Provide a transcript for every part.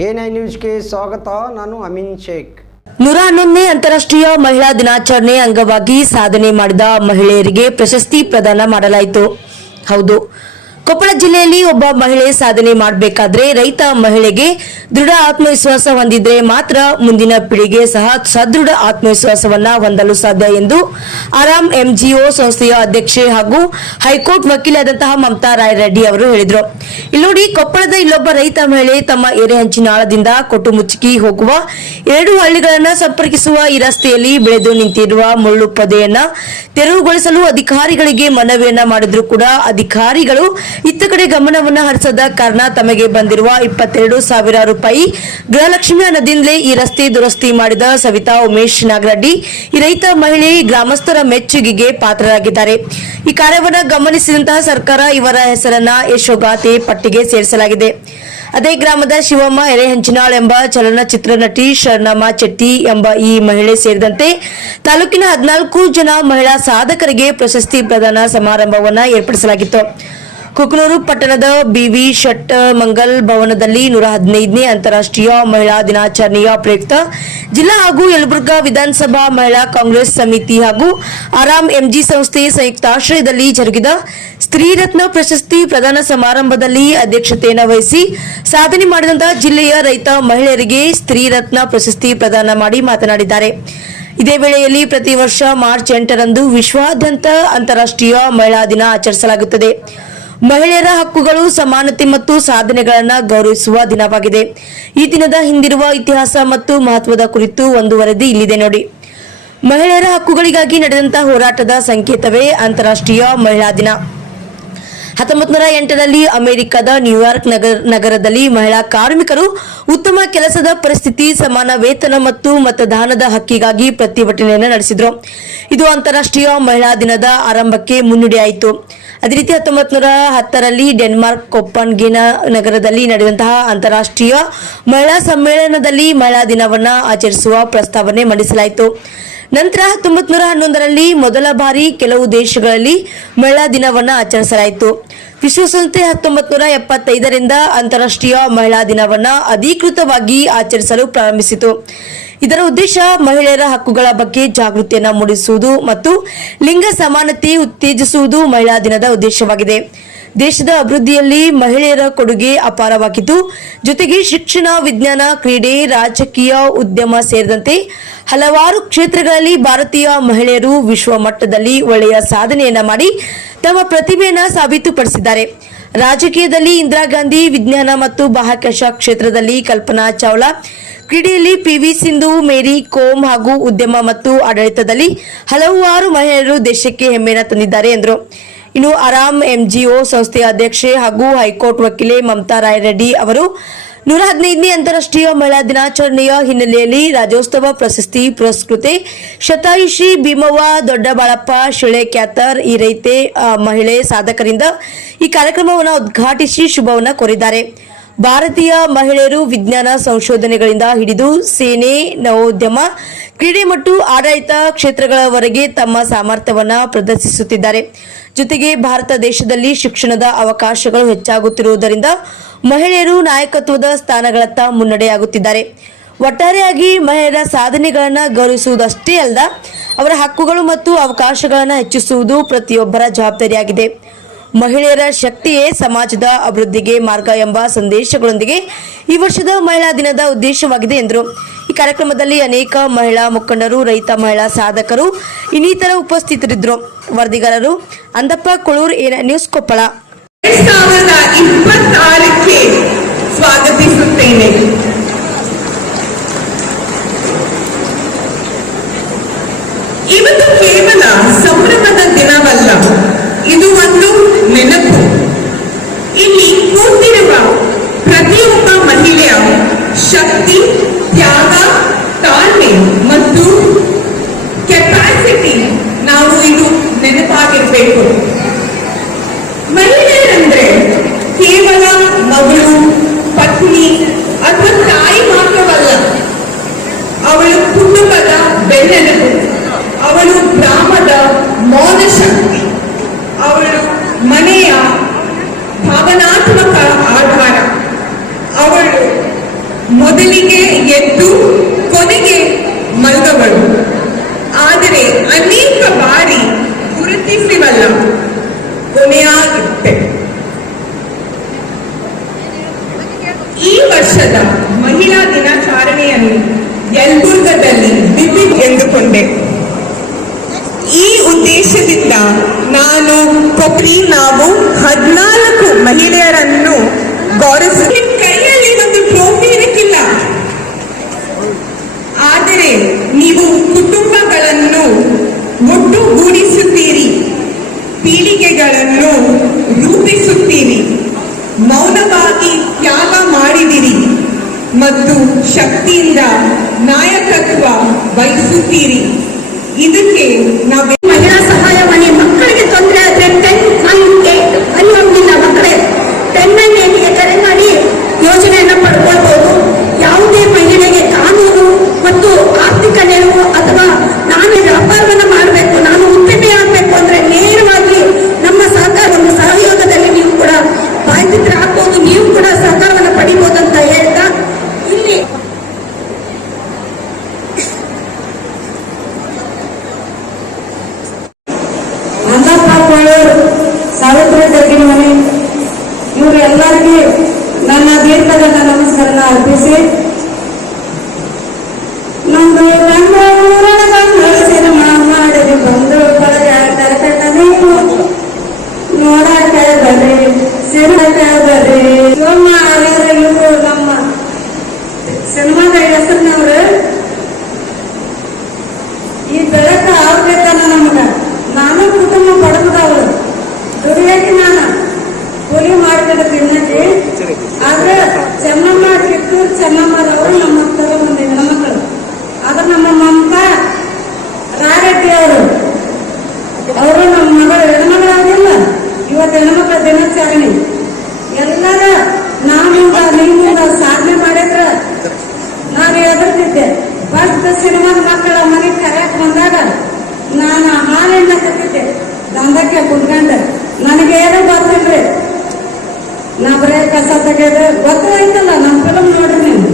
ಎ9 ನ್ಯೂಸ್ಗೆ ಸ್ವಾಗತ. ನಾನು ಅಮೀನ್ ಶೇಖ್. 111ನೇ ಅಂತಾರಾಷ್ಟ್ರೀಯ ಮಹಿಳಾ ದಿನಾಚರಣೆ ಅಂಗವಾಗಿ ಸಾಧನೆ ಮಾಡಿದ ಮಹಿಳೆಯರಿಗೆ ಪ್ರಶಸ್ತಿ ಪ್ರದಾನ ಮಾಡಲಾಯಿತು. ಹೌದು, ಕೊಪ್ಪಳ ಜಿಲ್ಲೆಯಲ್ಲಿ ಒಬ್ಬ ಮಹಿಳೆ ಸಾಧನೆ ಮಾಡಬೇಕಾದ್ರೆ ರೈತ ಮಹಿಳೆಗೆ ದೃಢ ಆತ್ಮವಿಶ್ವಾಸ ಹೊಂದಿದ್ರೆ ಮಾತ್ರ ಮುಂದಿನ ಪೀಳಿಗೆ ಸಹ ಸದೃಢ ಆತ್ಮವಿಶ್ವಾಸವನ್ನ ಹೊಂದಲು ಸಾಧ್ಯ ಎಂದು ಆರಾಮ್ ಎಂಜಿಒ ಸಂಸ್ಥೆಯ ಅಧ್ಯಕ್ಷೆ ಹಾಗೂ ಹೈಕೋರ್ಟ್ ವಕೀಲರಾದಂತಹ ಮಮತಾ ರಾಯ್ ರೆಡ್ಡಿ ಅವರು ಹೇಳಿದರು. ಇಲ್ಲಿ ನೋಡಿ, ಕೊಪ್ಪಳದ ಇಲ್ಲೊಬ್ಬ ರೈತ ಮಹಿಳೆ ತಮ್ಮ ಎರೆಹಂಚಿನಾಳದಿಂದ ಕೊಟ್ಟುಮುಚ್ಚಿ ಹೋಗುವ 2 ಹಳ್ಳಿಗಳನ್ನು ಸಂಪರ್ಕಿಸುವ ಈ ರಸ್ತೆಯಲ್ಲಿ ಬೆಳೆದು ನಿಂತಿರುವ ಮುಳ್ಳು ಪೊದೆಯನ್ನ ತೆರವುಗೊಳಿಸಲು ಅಧಿಕಾರಿಗಳಿಗೆ ಮನವಿಯನ್ನ ಮಾಡಿದ್ರು ಕೂಡ ಅಧಿಕಾರಿಗಳು ಇತ್ತ ಕಡೆ ಗಮನವನ್ನ ಹರಿಸದ ಕಾರಣ ತಮಗೆ ಬಂದಿರುವ 22,000 ರೂಪಾಯಿ ಗೃಹಲಕ್ಷ್ಮಿ ಹಣದಿಂದಲೇ ಈ ರಸ್ತೆ ದುರಸ್ತಿ ಮಾಡಿದ ಸವಿತಾ ಉಮೇಶ್ ನಾಗರಡ್ಡಿ ಈ ರೈತ ಮಹಿಳೆ ಗ್ರಾಮಸ್ಥರ ಮೆಚ್ಚುಗೆಗೆ ಪಾತ್ರರಾಗಿದ್ದಾರೆ. ಈ ಕಾರ್ಯವನ್ನ ಗಮನಿಸಿದಂತಹ ಸರ್ಕಾರ ಇವರ ಹೆಸರನ್ನ ಯಶೋಗಾಥೆ ಪಟ್ಟಿಗೆ ಸೇರಿಸಲಾಗಿದೆ. ಅದೇ ಗ್ರಾಮದ ಶಿವಮ್ಮ ಎರೆಹಂಚಿನಾಳ್ ಎಂಬ ಚಲನಚಿತ್ರ ನಟಿ ಶರಣಮ್ಮ ಚೆಟ್ಟಿ ಎಂಬ ಈ ಮಹಿಳೆ ಸೇರಿದಂತೆ ತಾಲೂಕಿನ 14 ಜನ ಮಹಿಳಾ ಸಾಧಕರಿಗೆ ಪ್ರಶಸ್ತಿ ಪ್ರದಾನ ಸಮಾರಂಭವನ್ನ ಏರ್ಪಡಿಸಲಾಗಿತ್ತು. ಕುಕನೂರು ಪಟ್ಟಣದ ಬಿವಿ ಶೆಟ್ ಮಂಗಲ್ ಭವನದಲ್ಲಿ 115ನೇ ಅಂತಾರಾಷ್ಟ್ರೀಯ ಮಹಿಳಾ ದಿನಾಚರಣೆಯ ಪ್ರಯುಕ್ತ ಜಿಲ್ಲಾ ಹಾಗೂ ಯಲಬುರ್ಗಾ ವಿಧಾನಸಭಾ ಮಹಿಳಾ ಕಾಂಗ್ರೆಸ್ ಸಮಿತಿ ಹಾಗೂ ಆರಾಮ್ ಎಂಜಿ ಸಂಸ್ಥೆ ಸಂಯುಕ್ತಾಶ್ರಯದಲ್ಲಿ ಜರುಗಿದ ಸ್ತ್ರೀ ರತ್ನ ಪ್ರಶಸ್ತಿ ಪ್ರದಾನ ಸಮಾರಂಭದಲ್ಲಿ ಅಧ್ಯಕ್ಷತೆಯನ್ನು ವಹಿಸಿ ಸಾಧನೆ ಮಾಡಿದಂತಹ ಜಿಲ್ಲೆಯ ರೈತ ಮಹಿಳೆಯರಿಗೆ ಸ್ತ್ರೀ ರತ್ನ ಪ್ರಶಸ್ತಿ ಪ್ರದಾನ ಮಾಡಿ ಮಾತನಾಡಿದ್ದಾರೆ. ಇದೇ ವೇಳೆಯಲ್ಲಿ ಪ್ರತಿ ವರ್ಷ ಮಾರ್ಚ್ 8ರಂದು ವಿಶ್ವಾದ್ಯಂತ ಅಂತಾರಾಷ್ಟ್ರೀಯ ಮಹಿಳಾ ದಿನ ಆಚರಿಸಲಾಗುತ್ತದೆ. ಮಹಿಳೆಯರ ಹಕ್ಕುಗಳು, ಸಮಾನತೆ ಮತ್ತು ಸಾಧನೆಗಳನ್ನು ಗೌರವಿಸುವ ದಿನವಾಗಿದೆ. ಈ ದಿನದ ಹಿಂದಿರುವ ಇತಿಹಾಸ ಮತ್ತು ಮಹತ್ವದ ಕುರಿತು ಒಂದು ವರದಿ ಇಲ್ಲಿದೆ ನೋಡಿ. ಮಹಿಳೆಯರ ಹಕ್ಕುಗಳಿಗಾಗಿ ನಡೆದಂತಹ ಹೋರಾಟದ ಸಂಕೇತವೇ ಅಂತಾರಾಷ್ಟ್ರೀಯ ಮಹಿಳಾ ದಿನ. 1908ರಲ್ಲಿ ಅಮೆರಿಕದ ನ್ಯೂಯಾರ್ಕ್ ನಗರದಲ್ಲಿ ಮಹಿಳಾ ಕಾರ್ಮಿಕರು ಉತ್ತಮ ಕೆಲಸದ ಪರಿಸ್ಥಿತಿ, ಸಮಾನ ವೇತನ ಮತ್ತು ಮತದಾನದ ಹಕ್ಕಿಗಾಗಿ ಪ್ರತಿಭಟನೆಯನ್ನು ನಡೆಸಿದರು. ಇದು ಅಂತಾರಾಷ್ಟ್ರೀಯ ಮಹಿಳಾ ದಿನದ ಆರಂಭಕ್ಕೆ ಮುನ್ನುಡಿಯಾಯಿತು. ಅದೇ ರೀತಿ 1910ರಲ್ಲಿ ಡೆನ್ಮಾರ್ಕ್ ಕೋಪನ್ಹೇಗನ್ ನಗರದಲ್ಲಿ ನಡೆದಂತಹ ಅಂತಾರಾಷ್ಟ್ರೀಯ ಮಹಿಳಾ ಸಮ್ಮೇಳನದಲ್ಲಿ ಮಹಿಳಾ ದಿನವನ್ನ ಆಚರಿಸುವ ಪ್ರಸ್ತಾವನೆ ಮಂಡಿಸಲಾಯಿತು. ನಂತರ 1911ರಲ್ಲಿ ಮೊದಲ ಬಾರಿ ಕೆಲವು ದೇಶಗಳಲ್ಲಿ ಮಹಿಳಾ ದಿನವನ್ನ ಆಚರಿಸಲಾಯಿತು. ವಿಶ್ವಸಂಸ್ಥೆ 1975ರಿಂದ ಅಂತಾರಾಷ್ಟ್ರೀಯ ಮಹಿಳಾ ದಿನವನ್ನ ಅಧಿಕೃತವಾಗಿ ಆಚರಿಸಲು ಪ್ರಾರಂಭಿಸಿತು. ಇದರ ಉದ್ದೇಶ ಮಹಿಳೆಯರ ಹಕ್ಕುಗಳ ಬಗ್ಗೆ ಜಾಗೃತಿಯನ್ನು ಮೂಡಿಸುವುದು ಮತ್ತು ಲಿಂಗ ಸಮಾನತೆ ಉತ್ತೇಜಿಸುವುದು ಮಹಿಳಾ ದಿನದ ಉದ್ದೇಶವಾಗಿದೆ. ದೇಶದ ಅಭಿವೃದ್ಧಿಯಲ್ಲಿ ಮಹಿಳೆಯರ ಕೊಡುಗೆ ಅಪಾರವಾಗಿದ್ದು, ಜೊತೆಗೆ ಶಿಕ್ಷಣ, ವಿಜ್ಞಾನ, ಕ್ರೀಡೆ, ರಾಜಕೀಯ, ಉದ್ಯಮ ಸೇರಿದಂತೆ ಹಲವಾರು ಕ್ಷೇತ್ರಗಳಲ್ಲಿ ಭಾರತೀಯ ಮಹಿಳೆಯರು ವಿಶ್ವ ಮಟ್ಟದಲ್ಲಿ ಒಳ್ಳೆಯ ಸಾಧನೆಯನ್ನ ಮಾಡಿ ತಮ್ಮ ಪ್ರತಿಭೆಯನ್ನು ಸಾಬೀತುಪಡಿಸಿದ್ದಾರೆ. ರಾಜಕೀಯದಲ್ಲಿ ಇಂದಿರಾ ಗಾಂಧಿ, ವಿಜ್ಞಾನ ಮತ್ತು ಬಾಹ್ಯಾಕಾಶ ಕ್ಷೇತ್ರದಲ್ಲಿ ಕಲ್ಪನಾ ಚಾವ್ಲಾ, ಕ್ರೀಡೆಯಲ್ಲಿ ಪಿವಿ ಸಿಂಧು, ಮೇರಿ ಕೋಮ್ ಹಾಗೂ ಉದ್ಯಮ ಮತ್ತು ಆಡಳಿತದಲ್ಲಿ ಹಲವಾರು ಮಹಿಳೆಯರು ದೇಶಕ್ಕೆ ಹೆಮ್ಮೆಯನ್ನು ತಂದಿದ್ದಾರೆ ಎಂದರು. ಇನ್ನು ಆರಾಮ್ ಎಂಜಿಒ ಸಂಸ್ಥೆಯ ಅಧ್ಯಕ್ಷೆ ಹಾಗೂ ಹೈಕೋರ್ಟ್ ವಕೀಲೆ ಮಮತಾ ರಾಯ್ ರೆಡ್ಡಿ ಅವರು 115ನೇ ಅಂತಾರಾಷ್ಟ್ರೀಯ ಮಹಿಳಾ ದಿನಾಚರಣೆಯ ಹಿನ್ನೆಲೆಯಲ್ಲಿ ರಾಜ್ಯೋತ್ಸವ ಪ್ರಶಸ್ತಿ ಪುರಸ್ಕೃತೆ ಶತಾಯುಷಿ ಭೀಮವ್ವ ದೊಡ್ಡಬಾಳಪ್ಪ ಶಿಳೆಕ್ಯಾತರ್ ಈ ರೈತೆ ಮಹಿಳೆ ಸಾಧಕರಿಂದ ಈ ಕಾರ್ಯಕ್ರಮವನ್ನು ಉದ್ಘಾಟಿಸಿ ಶುಭವನ್ನ ಕೋರಿದ್ದಾರೆ. ಭಾರತೀಯ ಮಹಿಳೆಯರು ವಿಜ್ಞಾನ ಸಂಶೋಧನೆಗಳಿಂದ ಹಿಡಿದು ಸೇನೆ, ನವೋದ್ಯಮ, ಕ್ರೀಡೆ ಮತ್ತು ಆಡಳಿತ ಕ್ಷೇತ್ರಗಳವರೆಗೆ ತಮ್ಮ ಸಾಮರ್ಥ್ಯವನ್ನು ಪ್ರದರ್ಶಿಸುತ್ತಿದ್ದಾರೆ. ಜೊತೆಗೆ ಭಾರತ ದೇಶದಲ್ಲಿ ಶಿಕ್ಷಣದ ಅವಕಾಶಗಳು ಹೆಚ್ಚಾಗುತ್ತಿರುವುದರಿಂದ ಮಹಿಳೆಯರು ನಾಯಕತ್ವದ ಸ್ಥಾನಗಳತ್ತ ಮುನ್ನಡೆಯಾಗುತ್ತಿದ್ದಾರೆ. ಒಟ್ಟಾರೆಯಾಗಿ ಮಹಿಳೆಯರ ಸಾಧನೆಗಳನ್ನು ಗೌರವಿಸುವುದಷ್ಟೇ ಅಲ್ಲದ ಅವರ ಹಕ್ಕುಗಳು ಮತ್ತು ಅವಕಾಶಗಳನ್ನು ಹೆಚ್ಚಿಸುವುದು ಪ್ರತಿಯೊಬ್ಬರ ಜವಾಬ್ದಾರಿಯಾಗಿದೆ. ಮಹಿಳೆಯರ ಶಕ್ತಿಯೇ ಸಮಾಜದ ಅಭಿವೃದ್ಧಿಗೆ ಮಾರ್ಗ ಎಂಬ ಸಂದೇಶಗಳೊಂದಿಗೆ ಈ ವರ್ಷದ ಮಹಿಳಾ ದಿನದ ಉದ್ದೇಶವಾಗಿದೆ ಎಂದರು. ಈ ಕಾರ್ಯಕ್ರಮದಲ್ಲಿ ಅನೇಕ ಮಹಿಳಾ ಮುಖಂಡರು, ರೈತ ಮಹಿಳಾ ಸಾಧಕರು ಇನ್ನಿತರ ಉಪಸ್ಥಿತರಿದ್ದರು. ವರದಿಗಾರರು ಅಂದಪ್ಪ ಕುಳೂರ್, ಎ9 ನ್ಯೂಸ್, ಕೊಪ್ಪಳ. 2026ಕ್ಕೆ ಸ್ವಾಗತಿಸುತ್ತೇನೆ. ಇವತ್ತು ಕೇವಲ ಸಂಭ್ರಮದ ದಿನವಲ್ಲ, ಇದು ಒಂದು ನೆನಪು. ಇಲ್ಲಿ ಕೂತಿರುವ ಪ್ರತಿಯೊಬ್ಬ ಮಹಿಳೆಯ ಶಕ್ತಿ, ತ್ಯಾಗ, ತಾಳ್ಮೆ ಮತ್ತು ಕೆಪಾಸಿಟಿ ನಾವು ಇದು ನೆನಪಾಗಿರ್ಬೇಕು. ಮಹಿಳೆಯರಂದ್ರೆ ಕೇವಲ ಮಗಳು, ಪತ್ನಿ ಅಥವಾ ತಾಯಿ ಮಾತ್ರವಲ್ಲ. ಅವಳು ಕುಟುಂಬದ ಬೆನ್ನೆಲುಬು, ಅವಳು ಗ್ರಾಮದ ಮೌನ ಶಕ್ತಿ, ಅವಳು ಮನೆಯ ಭಾವನಾತ್ಮಕ ಆಧಾರ, ಅವಳು ಕೊನೆಯಾಗಿತ್ತೆ. ಈ ವರ್ಷದ ಮಹಿಳಾ ದಿನಾಚರಣೆಯನ್ನು ಯಲಬುರ್ಗದಲ್ಲಿ ವಿವಿಧ ಎಂದುಕೊಂಡೆ. ಈ ಉದ್ದೇಶದಿಂದ ನಾವು 14 ಮಹಿಳೆಯರನ್ನು ಗೌರವಿಸಿ ಕೈಯಲ್ಲಿ ಒಂದು ಟ್ರೋಫಿ ಇರಕ್ಕಿಲ್ಲ, ಆದರೆ ನೀವು ಕುಟುಂಬಗಳನ್ನು ಒಟ್ಟುಗೂಡಿಸುತ್ತೀರಿ, ಪೀಳಿಗೆಗಳನ್ನು ರೂಪಿಸುತ್ತೀರಿ, ಮೌನವಾಗಿ ತ್ಯಾಗ ಮಾಡಿದಿರಿ ಮತ್ತು ಶಕ್ತಿಯಿಂದ ನಾಯಕತ್ವ ವಹಿಸುತ್ತೀರಿ. ಇದಕ್ಕೆ ನಾವು ಮಹಿಳಾ ಸಹಾಯವಾಣಿ ಮಕ್ಕಳಿಗೆ ತೊಂದರೆ ಆದರೆ 1098 ಅನ್ನುವಂಗಿಲ್ಲ. ಮಕ್ಕಳೇ 1098ಗೆ ಕರೆ ಮಾಡಿ ಯೋಜನೆಯನ್ನು ಪಡ್ಕೊಳ್ಬಹುದು. ಯಾವುದೇ ಮಹಿಳೆಗೆ ಕಾನೂನು ಮತ್ತು ಆರ್ಥಿಕ ನೆರವು ಅಥವಾ ನಾನು ವ್ಯಾಪಾರವನ್ನು ಮಾಡಬೇಕು, ನಾನು ಉದ್ಯಮಿ ಆಗಬೇಕು ಅಂದ್ರೆ ನೇರವಾಗಿ ನಮ್ಮ ಸಹಕಾರ ಒಂದು ಸಹಯೋಗದಲ್ಲಿ ನೀವು ಕೂಡ ಬಾಧ್ಯತೆ ಹಾಕಬಹುದು, ನೀವು ಕೂಡ ಸಹಕಾರವನ್ನು ಪಡಿಬಹುದು ಅಂತ ಹೇಳ್ತಾ ಇಲ್ಲಿ ಸಾವಿತ್ರಿ ಜಗ್ಗಿನ ಮನೆ ಇವರು ಎಲ್ಲರಿಗೂ ನನ್ನ ದೀರ್ಘದ ನಮಸ್ಕಾರ ಅರ್ಪಿಸಿ ನಂದು ಸಿನಿಮಾ ಮಾಡಿರಿ ಬಂದು ನೀವು ನೋಡಾಕ ಬರ್ರಿ, ಸಿನಿಮಾಕ ಬರ್ರಿ. ಶಿವಮ್ಮ ಇವರು ನಮ್ಮ ಸಿನಿಮಾದ ಹೆಸರಿನವ್ರು. ಈ ಬೆಳಕ ಆಗ್ಬೇಕನ್ನ ನಮಗ. ನಾನು ಕುಟುಂಬ ಬಡದವಳು, ದುಡಿಯಕ್ಕೆ ನಾನು ಕೂಲಿ ಮಾಡ್ತಿದ್ದೆ ತಿನ್ನಕ್ಕೆ. ಆದ್ರೆ ಚೆನ್ನಮ್ಮ ಕಿತ್ತೂರು ಚೆನ್ನಮ್ಮದವರು ನಮ್ಮ ಹತ್ತಿರ ಒಂದು ಹೆಣ್ಮಕ್ಳು. ಆದ್ರೆ ನಮ್ಮ ಮಮತಾ ರಾರೆಡ್ಡಿ ಅವರು ನಮ್ಮ ಮಗಳು ಹೆಣ್ಮಗಳಾಗಿಲ್ಲ. ಇವತ್ತು ಹೆಣ್ಮಕ್ಳ ದಿನಾಚರಣೆ ಎಲ್ಲರ ನಾನಿಂದ ನಿಮ್ಮಿಂದ ಸಾಧನೆ ಮಾಡಿದ್ರ ನಾನು ಎದುರ್ತಿದ್ದೆ. ಫಸ್ಟ್ ಸಿನಿಮಾದ ಮಕ್ಕಳ ಮನೆಗೆ ಕರೆಯಕ್ ಬಂದಾಗ ನಾನು ಹಾಲೆಣ್ಣ ಕತ್ತಿದ್ದೆ ದಂಧಕ್ಕೆ ಕುತ್ಕೊಂಡೆ. ನನಗೆ ಏನೋ ಗೊತ್ತಿಲ್ರಿ, ನಾ ಬರೇ ಕಸ ತೆಗೆದು ಗೊತ್ತಾಯ್ತಲ್ಲ. ನಮ್ಮ ಫಿಲಮ್ ನೋಡ್ರಿ ನೀವು,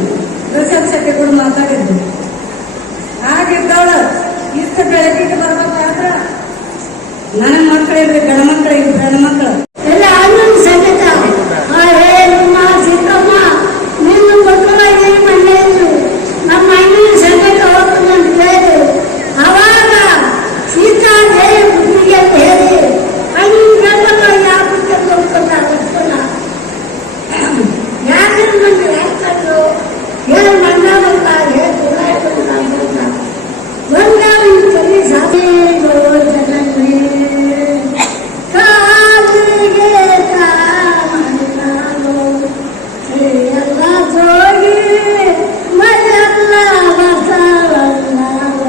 ರಿಷಬ್ ಶೆಟ್ಟಿ ಕೂಡ ಮಾತಾಡಿದ್ದು. ಹಾಗಿದ್ದವಳು ಇಷ್ಟು ಬೆಳಕಿಗೆ ಬರ್ಬೇಕಾದ್ರೆ ನನ್ನ ಮಕ್ಕಳಿಲ್ರಿ, ಗಂಡ ಮಕ್ಕಳಿಲ್ರಿ, ಹೆಣ್ಣು ಮಕ್ಕಳು ಎಲ್ಲ ಅಣ್ಣನ ಸಮೇತ ನಿಮ್ಮ ಚಿಕ್ಕಮ್ಮ ನಿನ್ನ ಮಕ್ಕಳ ಏನು ಮನೆಯವರು ನಮ್ಮ ಅಣ್ಣನ ಸಮೇತ ಹೋಗ್ತದೆ ಅಂತ ಹೇಳಿದ್ರು. ಅವಾಗ ಸೀತಾ ದೇವಿ ಬುದ್ಧಿಗೆ ಹೇಳಿ ಅಣ್ಣನ ಯಾವ ಬುದ್ಧಿ ಹೋಗ್ತಾರೆ ಯಾಕೆ ಬಂದು ಯಾಕಂದ್ರು ಹೇಳಿ ಮಂಡ ಬರ್ತಾರೆ, ಹೇಳಿ ಬಂಗಾಳಿ ಕಲಿ ಸಾಧಿ ಕಾಲಿಗೆ ಕಾಮಣ್ಣಾಗೋ ಎಲ್ಲ ಜೋಗಿ ಮೈಯೆಲ್ಲ ಬಸವಣ್ಣಾಗೋ.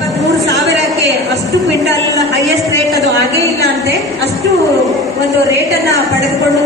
23,000ಕ್ಕೆ ಅಷ್ಟು ಕ್ವಿಂಟಲ್ ಹೈಯೆಸ್ಟ್ ರೇಟ್ ಅದು ಆಗೇ ಇಲ್ಲ ಅಂತೆ. ಅಷ್ಟು ಒಂದು ರೇಟನ್ನ ಪಡೆದುಕೊಂಡು